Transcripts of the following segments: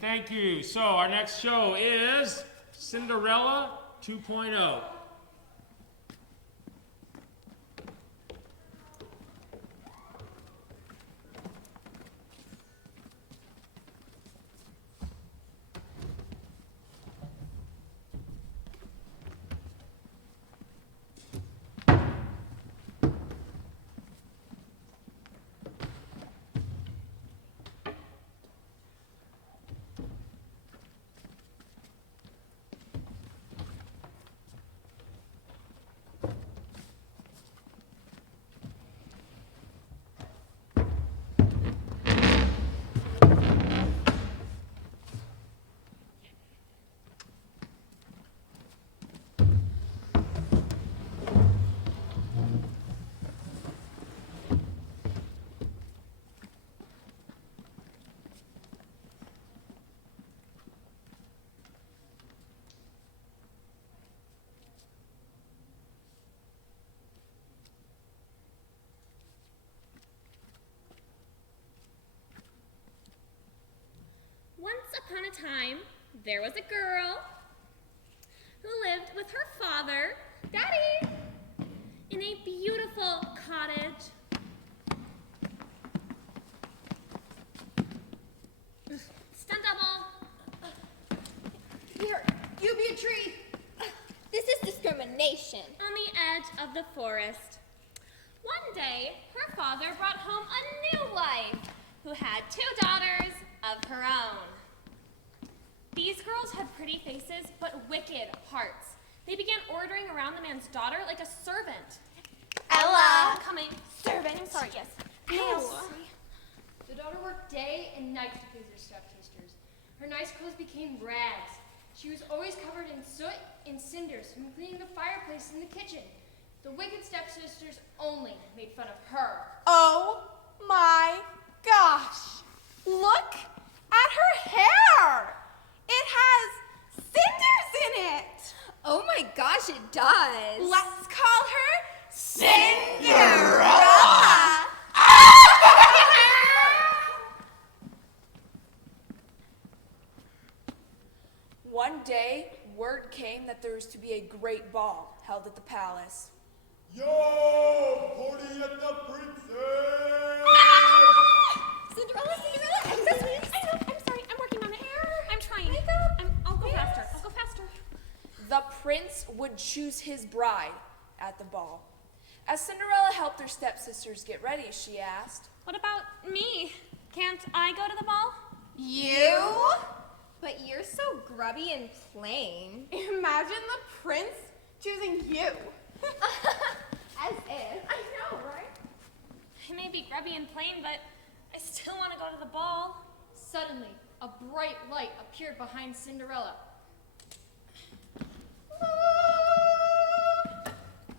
Thank you. So our next show is Cinderella 2.0. Once upon a time, there was a girl who lived with her father, Daddy, in a beautiful cottage. Stunt double. Here, you be a tree. This is discrimination. On the edge of the forest. One day, her father brought home a new wife who had 2 daughters of her own. These girls had pretty faces, but wicked hearts. They began ordering around the man's daughter like a servant. Ella! Coming. Servant. I'm sorry, yes. Ella. The daughter worked day and night to please her stepsisters. Her nice clothes became rags. She was always covered in soot and cinders from cleaning the fireplace in the kitchen. The wicked stepsisters only made fun of her. Oh my gosh! Look at her hair! It has cinders in it! Oh my gosh, it does. Let's call her Cinderella! One day, word came that there was to be a great ball held at the palace. Yo, party at the princess! Cinderella, excuse me. I know, I'm sorry, I'm working on it. I'm trying. I'll go faster. The prince would choose his bride at the ball. As Cinderella helped her stepsisters get ready, she asked, What about me? Can't I go to the ball? You? But you're so grubby and plain. Imagine the prince choosing you. As if. I know, right? I may be grubby and plain, but I still want to go to the ball. Suddenly, a bright light appeared behind Cinderella.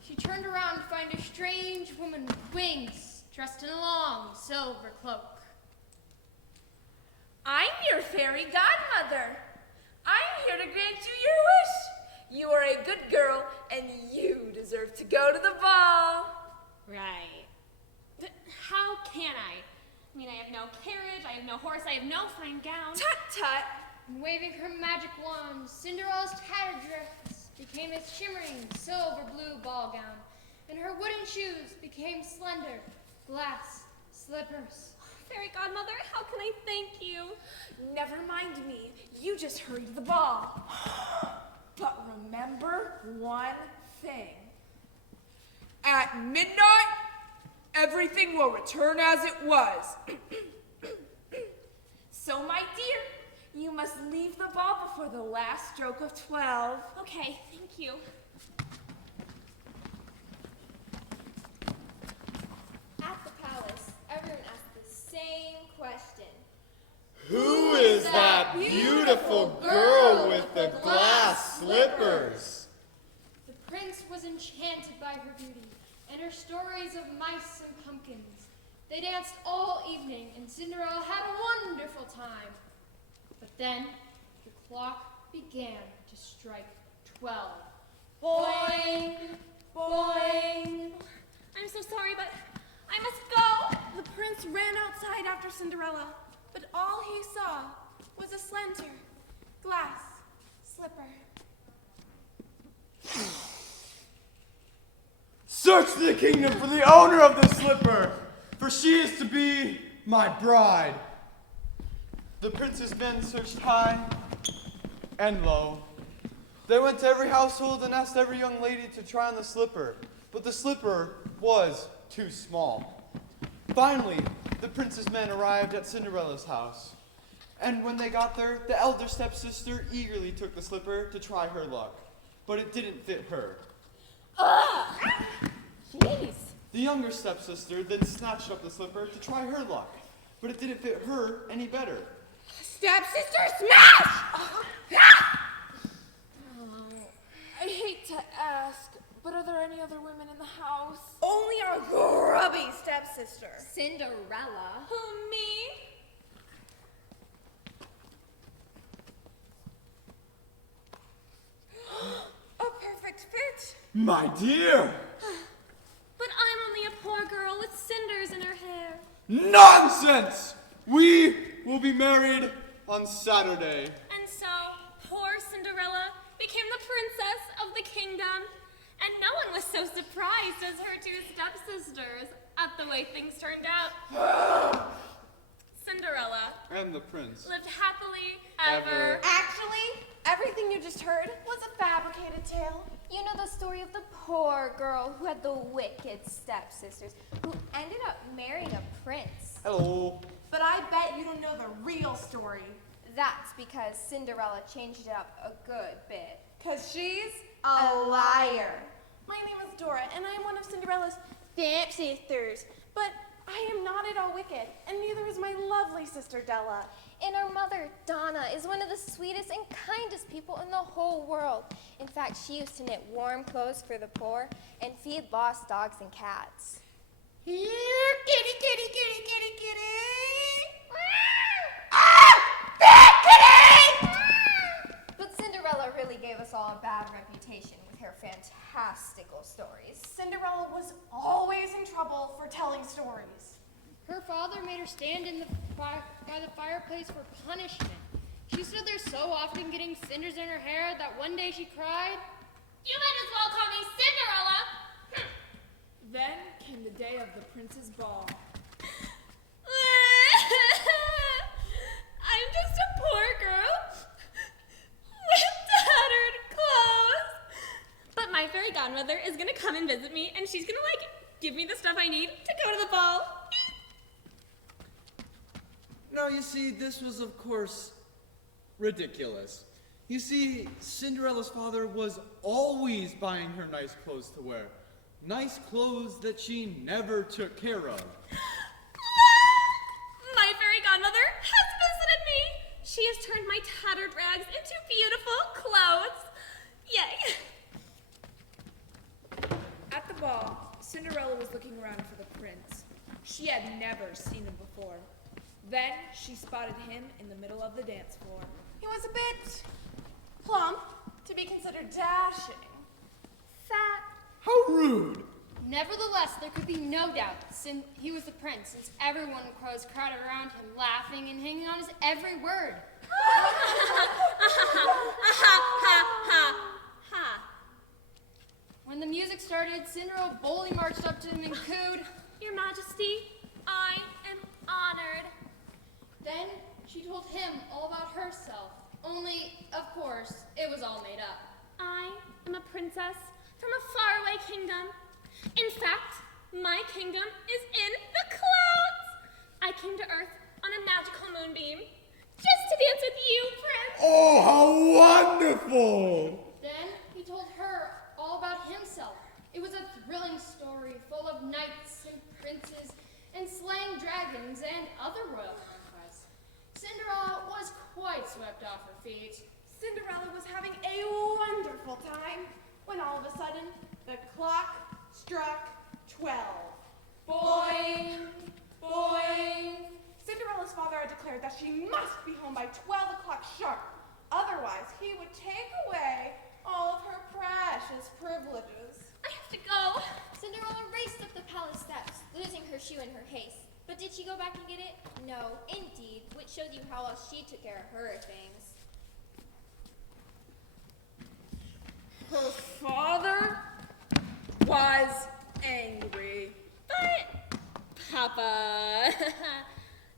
She turned around to find a strange woman with wings, dressed in a long silver cloak. I'm your fairy godmother. I'm here to grant you your wish. You are a good girl, and you deserve to go to the ball. Right. But how can I? I mean, I have no carriage, I have no horse, I have no fine gown. Tut-tut. And waving her magic wand, Cinderella's tattered dress became a shimmering silver blue ball gown, and her wooden shoes became slender glass slippers. Fairy godmother, how can I thank you? Never mind me. You just hurry to the ball. But remember one thing. At midnight, everything will return as it was. So, my dear, you must leave the ball before the last stroke of 12. Okay, thank you. At the palace, everyone asked the same question. Who is that beautiful girl with the glass slippers? The prince was enchanted by her beauty and her stories of mice and pumpkins. They danced all evening, and Cinderella had a wonderful time. But then the clock began to strike 12. Boing! Boing! I'm so sorry, but I must go. The prince ran outside after Cinderella, but all he saw was a slender glass slipper. Search the kingdom for the owner of the slipper, for she is to be my bride. The prince's men searched high and low. They went to every household and asked every young lady to try on the slipper, but the slipper was too small. Finally, the prince's men arrived at Cinderella's house. And when they got there, the elder stepsister eagerly took the slipper to try her luck, but it didn't fit her. Jeez. The younger stepsister then snatched up the slipper to try her luck, but it didn't fit her any better. Stepsister, smash! I hate to ask, but are there any other women in the house? Only our grubby stepsister. Cinderella. Who, me? A perfect fit. My dear! But I'm only a poor girl with cinders in her hair. Nonsense! We will be married on Saturday. And so, poor Cinderella became the princess of the kingdom, and no one was so surprised as her two stepsisters at the way things turned out. Cinderella And the prince. lived happily Ever. Actually, everything you just heard was a fabricated tale. You know the story of the poor girl who had the wicked stepsisters who ended up marrying a prince. Hello. But I bet you don't know the real story. That's because Cinderella changed it up a good bit. 'Cause she's a liar. My name is Dora, and I'm one of Cinderella's stepsisters. But I am not at all wicked, and neither is my lovely sister Della. And our mother, Donna, is one of the sweetest and kindest people in the whole world. In fact, she used to knit warm clothes for the poor and feed lost dogs and cats. Here, kitty, kitty, kitty, kitty, kitty. But Cinderella really gave us all a bad reputation with her fantastical stories. Cinderella was always in trouble for telling stories. Her father made her stand by the fireplace for punishment. She stood there so often getting cinders in her hair that one day she cried, You might as well call me Cinderella. Then came the day of the prince's ball. I'm just a poor girl with tattered clothes. But my fairy godmother is gonna come and visit me, and she's gonna give me the stuff I need to go to the ball. Now, you see, this was, of course, ridiculous. You see, Cinderella's father was always buying her nice clothes to wear. Nice clothes that she never took care of. My fairy godmother has visited me. She has turned my tattered rags into beautiful clothes. Yay. At the ball, Cinderella was looking around for the prince. She had never seen him before. Then she spotted him in the middle of the dance floor. He was a bit plump to be considered dashing. Fat. How rude! Nevertheless, there could be no doubt he was the prince, since everyone was crowded around him, laughing and hanging on his every word. When the music started, Cinderella boldly marched up to him and cooed, Your Majesty, I am honored. Then she told him all about herself, only, of course, it was all made up. I am a princess from a faraway kingdom. In fact, my kingdom is in the clouds. I came to Earth on a magical moonbeam just to dance with you, Prince. Oh, how wonderful! Then he told her all about himself. It was a thrilling story full of knights and princes and slaying dragons and other royal conquests. Cinderella was quite swept off her feet. Cinderella was having a wonderful time when all of a sudden the clock struck 12. Boing, boing. Cinderella's father had declared that she must be home by 12 o'clock sharp. Otherwise, he would take away all of her precious privileges. I have to go. Cinderella raced up the palace steps, losing her shoe in her haste. But But did she go back and get it? No, indeed, which shows you how well she took care of her things. Her father was angry. But, Papa,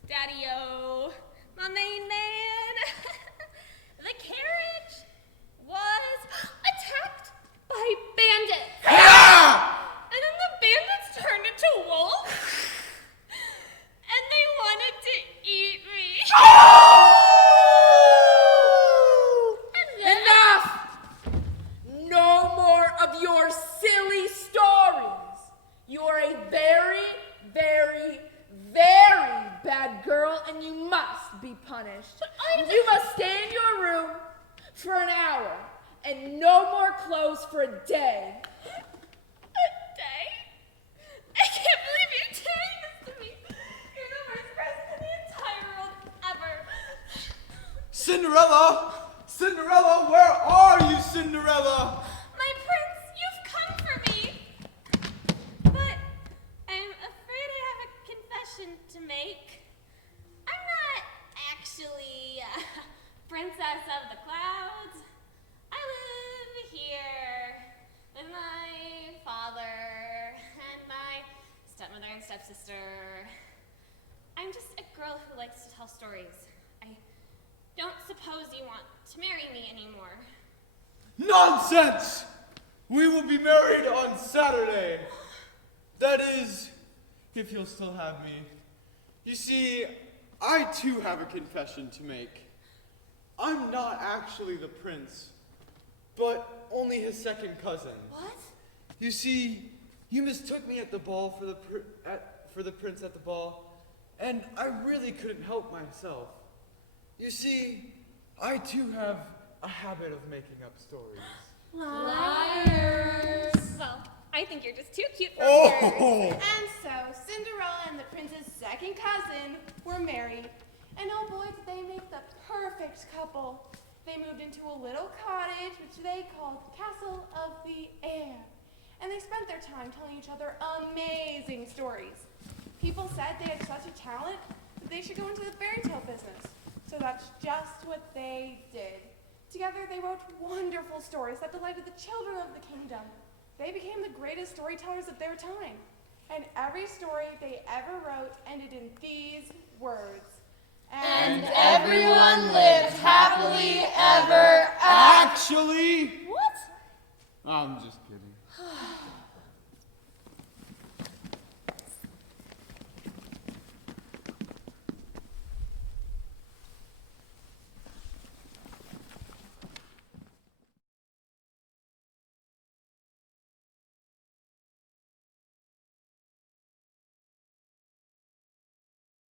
Daddy-o, my main man, the carriage was attacked by bandits. And then the bandits turned into wolves, and they wanted to eat me. And then, Enough! No more of your silly stories. You are a very, very, very bad girl, and you must be punished. You must stay in your room for an hour, and no more clothes for a day. a day? I can't believe you're doing this to me. You're the worst person in the entire world ever. Cinderella! Cinderella, where are you, Cinderella? My prince, you've come for me. But I'm afraid I have a confession to make. I'm not actually a princess of the clouds. I live here with my father and my stepmother and stepsister. I'm just a girl who likes to tell stories. I don't suppose you want to marry me anymore. Nonsense! We will be married on Saturday. That is, if you'll still have me. You see, I too have a confession to make. I'm not actually the prince, but only his second cousin. What? You see, you mistook me at the ball for the prince at the ball, and I really couldn't help myself. You see, I too have a habit of making up stories. Liars. Well, I think you're just too cute for Oh! And so, Cinderella and the prince's second cousin were married. And oh boy, did they make the perfect couple. They moved into a little cottage, which they called Castle of the Air. And they spent their time telling each other amazing stories. People said they had such a talent that they should go into the fairy tale business. So that's just what they did. Together, they wrote wonderful stories that delighted the children of the kingdom. They became the greatest storytellers of their time. And every story they ever wrote ended in these words. And everyone lived happily ever after. Actually, What? I'm just